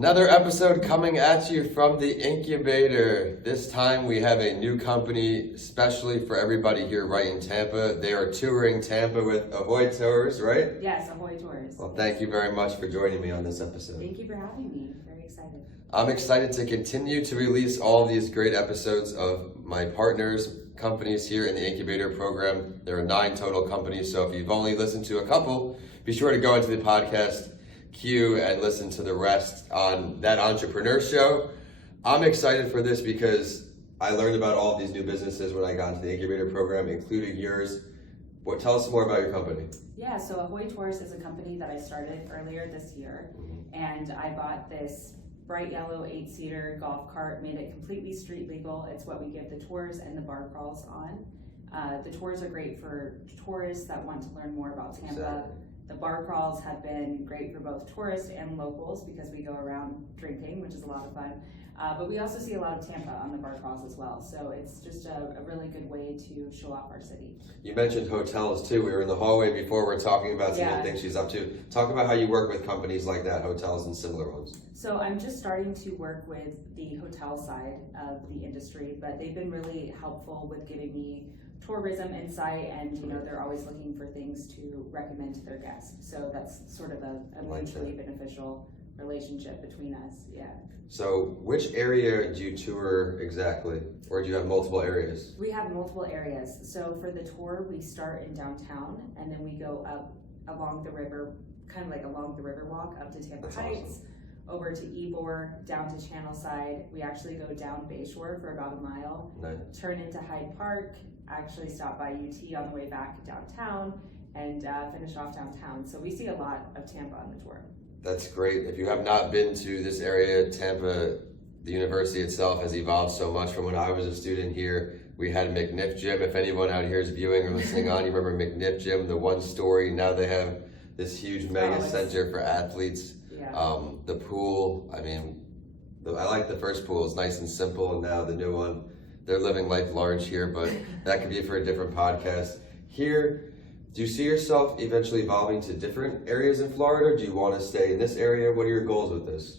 Another episode coming at you from the incubator. This time we have a new company, especially for everybody here right in Tampa. They are touring Tampa with Ahoy Tours, right? Yes, Ahoy Tours. Well, thank you very much for joining me on this episode. Thank you for having me. Very excited. I'm excited to continue to release all these great episodes of my partners, companies here in the incubator program. There are 9 total companies, so if you've only listened to a couple, be sure to go into the podcast queue and listen to the rest on That Entrepreneur Show. I'm excited for this because I learned about all of these new businesses when I got into the incubator program, including yours. Tell us more about your company. Yeah, so Ahoy Tours is a company that I started earlier this year, and I bought this bright yellow 8-seater golf cart, made it completely street legal. It's what we give the tours and the bar crawls on. The tours are great for tourists that want to learn more about Tampa. Exactly. The bar crawls have been great for both tourists and locals because we go around drinking, which is a lot of fun. But we also see a lot of Tampa on the bar crawls as well. So it's just a really good way to show off our city. You mentioned hotels too. We were in the hallway before. We're talking about some of the things she's up to. Talk about how you work with companies like that, hotels and similar ones. So I'm just starting to work with the hotel side of the industry, but they've been really helpful with giving me tourism insight, and they're always looking for things to recommend to their guests. So that's sort of a mutually beneficial relationship between us. Yeah. So which area do you tour exactly, or do you have multiple areas? We have multiple areas. So for the tour, we start in downtown, and then we go up along the river, kind of like along the river walk up to Tampa Heights. Awesome. Over to Ybor, down to Channelside. We actually go down Bayshore for about a mile, turn into Hyde Park, actually stop by UT on the way back downtown, and finish off downtown. So we see a lot of Tampa on the tour. That's great. If you have not been to this area, Tampa, the university itself has evolved so much from when I was a student here. We had McNiff Gym. If anyone out here is viewing or listening on, you remember McNiff Gym, the one story. Now they have this huge mega center for athletes. Yeah. The pool, I like the first pool. It's nice and simple, and now the new one, they're living life large here, but that could be for a different podcast. Here, do you see yourself eventually evolving to different areas in Florida? Do you want to stay in this area? What are your goals with this?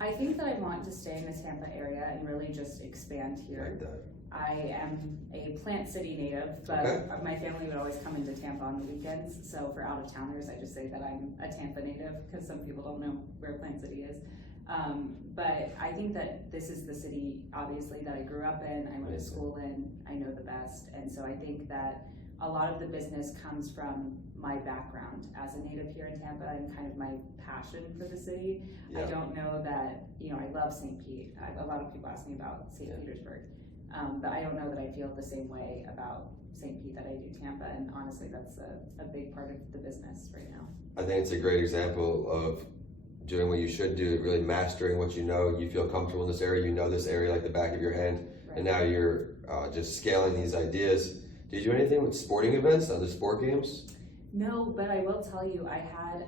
I think that I want to stay in the Tampa area and really just expand here. Like that. I am a Plant City native, but my family would always come into Tampa on the weekends. So for out-of-towners, I just say that I'm a Tampa native because some people don't know where Plant City is. But I think that this is the city, obviously, that I grew up in, I went to school in, I know the best. And so I think that a lot of the business comes from my background as a native here in Tampa and kind of my passion for the city. Yeah. I don't know that, I love St. Pete. A lot of people ask me about St. Petersburg. But I don't know that I feel the same way about St. Pete that I do Tampa, and honestly, that's a big part of the business right now. I think it's a great example of doing what you should do, really mastering what you know. You feel comfortable in this area, you know this area like the back of your hand, and now you're just scaling these ideas. Did you do anything with sporting events, other sport games? No, but I will tell you, I had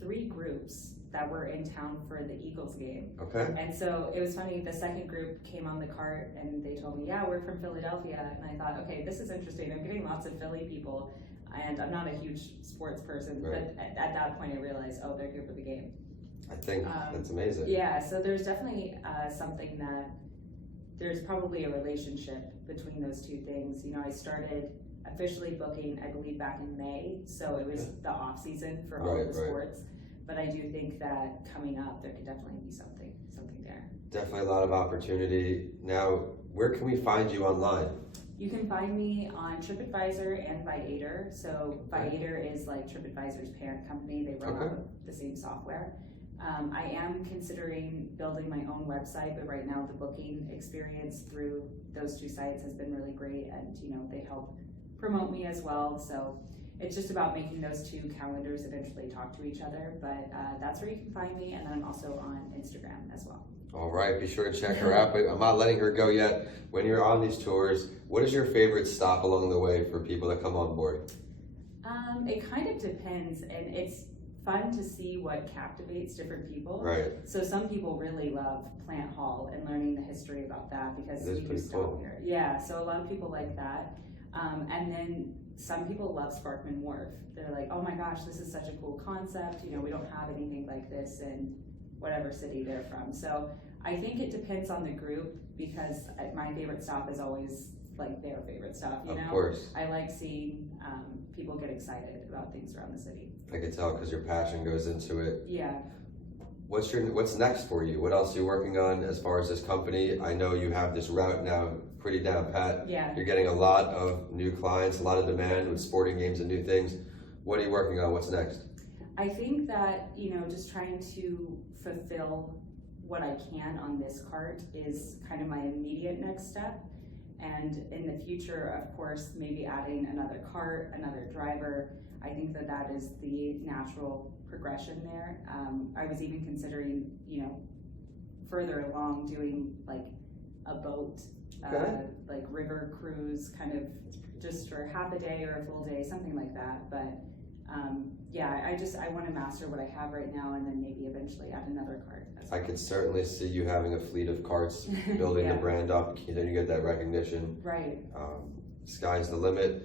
3 groups that were in town for the Eagles game. Okay. And so it was funny, the second group came on the cart and they told me, yeah, we're from Philadelphia. And I thought, okay, this is interesting. I'm getting lots of Philly people, and I'm not a huge sports person, but at that point I realized, oh, they're here for the game. I think that's amazing. Yeah, so there's definitely something that, there's probably a relationship between those two things. I started officially booking, I believe, back in May, so it was the off season for all of the sports. But I do think that coming up, there could definitely be something there. Definitely a lot of opportunity. Now, where can we find you online? You can find me on TripAdvisor and Viator. So Viator is like TripAdvisor's parent company. They run off of the same software. I am considering building my own website, but right now the booking experience through those 2 sites has been really great, and they help promote me as well. So it's just about making those 2 calendars eventually talk to each other, but that's where you can find me, and then I'm also on Instagram as well. All right, be sure to check her out, but I'm not letting her go yet. When you're on these tours, what is your favorite stop along the way for people that come on board? It kind of depends, and it's fun to see what captivates different people. Right. So some people really love Plant Hall and learning the history about that because we can stop here. Yeah, so a lot of people like that. And then some people love Sparkman Wharf. They're like, oh my gosh, this is such a cool concept. We don't have anything like this in whatever city they're from. So I think it depends on the group, because my favorite stop is always like their favorite stop, you know? Of course. I like seeing people get excited about things around the city. I can tell because your passion goes into it. Yeah. What's next for you? What else are you working on as far as this company? I know you have this route now pretty down pat. Yeah. You're getting a lot of new clients, a lot of demand with sporting games and new things. What are you working on? What's next? I think that, just trying to fulfill what I can on this cart is kind of my immediate next step. And in the future, of course, maybe adding another cart, another driver. I think that is the natural progression there. I was even considering, further along doing like a boat, like river cruise, kind of just for half a day or a full day, something like that. But I want to master what I have right now, and then maybe eventually add another cart. I could certainly see you having a fleet of carts, building Yeah. the brand up, then you get that recognition. Right. Sky's the limit.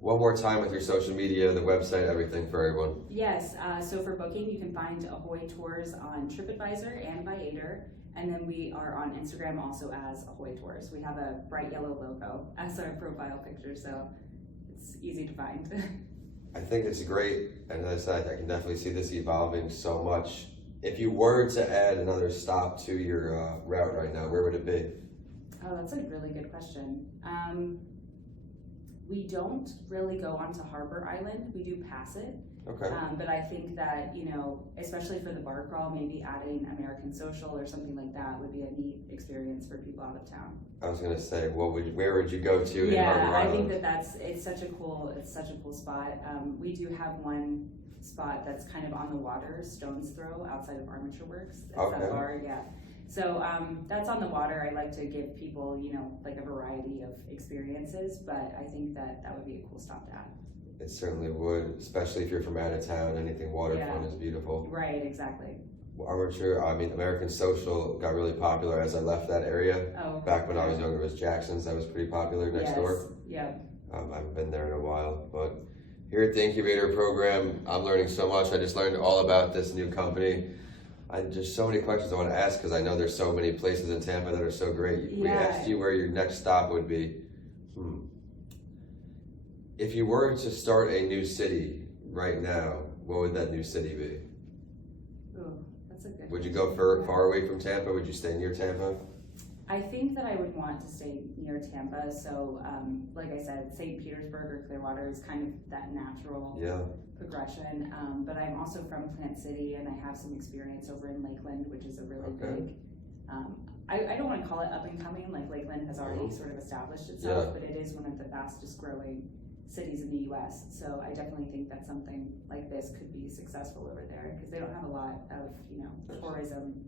One more time with your social media, the website, everything for everyone. Yes, so for booking, you can find Ahoy Tours on TripAdvisor and Viator, and then we are on Instagram also as Ahoy Tours. We have a bright yellow logo as our profile picture, so it's easy to find. I think it's great, and as I said, I can definitely see this evolving so much. If you were to add another stop to your route right now, where would it be? Oh, that's a really good question. We don't really go onto Harbor Island. We do pass it. Okay. But I think that, especially for the bar crawl, maybe adding American Social or something like that would be a neat experience for people out of town. I was gonna say, where would you go to in Yeah, Harbor I Island? think it's such a cool spot. We do have one spot that's kind of on the water, Stone's Throw, outside of Armature Works. It's Okay. that bar, yeah. So that's on the water. I like to give people, like a variety of experiences, but I think that would be a cool stop to add. It certainly would, especially if you're from out of town. Anything waterfront is beautiful. Right, exactly. American Social got really popular as I left that area. Oh, Back when I was younger, it was Jackson's. That was pretty popular next door. Yeah. I haven't been there in a while, but here at the Incubator program, I'm learning so much. I just learned all about this new company. There's so many questions I want to ask because I know there's so many places in Tampa that are so great. We asked you where your next stop would be. If you were to start a new city right now, what would that new city be? Ooh, that's a good Would you go far away from Tampa? Would you stay near Tampa? I think that I would want to stay near Tampa. So, like I said, St. Petersburg or Clearwater is kind of that natural progression. But I'm also from Plant City, and I have some experience over in Lakeland, which is a really big. I don't want to call it up and coming. Like Lakeland has already sort of established itself, but it is one of the fastest growing cities in the U.S. So I definitely think that something like this could be successful over there because they don't have a lot of tourism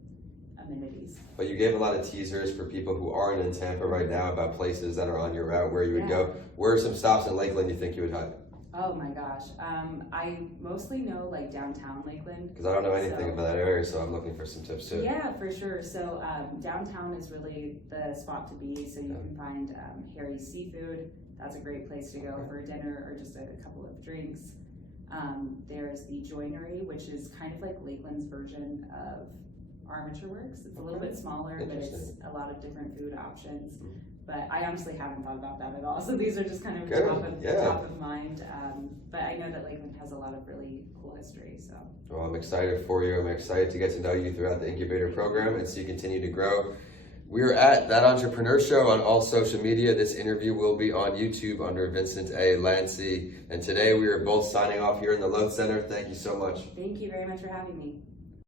amenities. But you gave a lot of teasers for people who aren't in Tampa right now about places that are on your route where you would go. Where are some stops in Lakeland you think you would hit? Oh my gosh, I mostly know like downtown Lakeland. Because I don't know anything about that area, so I'm looking for some tips too. Yeah, for sure. So downtown is really the spot to be. So you can find Harry's Seafood. That's a great place to go for dinner or just a couple of drinks. There's the Joinery, which is kind of like Lakeland's version of Armature Works. It's a little bit smaller, but it's a lot of different food options. But I honestly haven't thought about that at all. So these are just kind of top of mind. But I know that Lakeland has a lot of really cool history. So. Well, I'm excited for you. I'm excited to get to know you throughout the Incubator program and see you continue to grow. We're at That Entrepreneur Show on all social media. This interview will be on YouTube under Vincent A. Lancy. And today we are both signing off here in the Lowth Center. Thank you so much. Thank you very much for having me.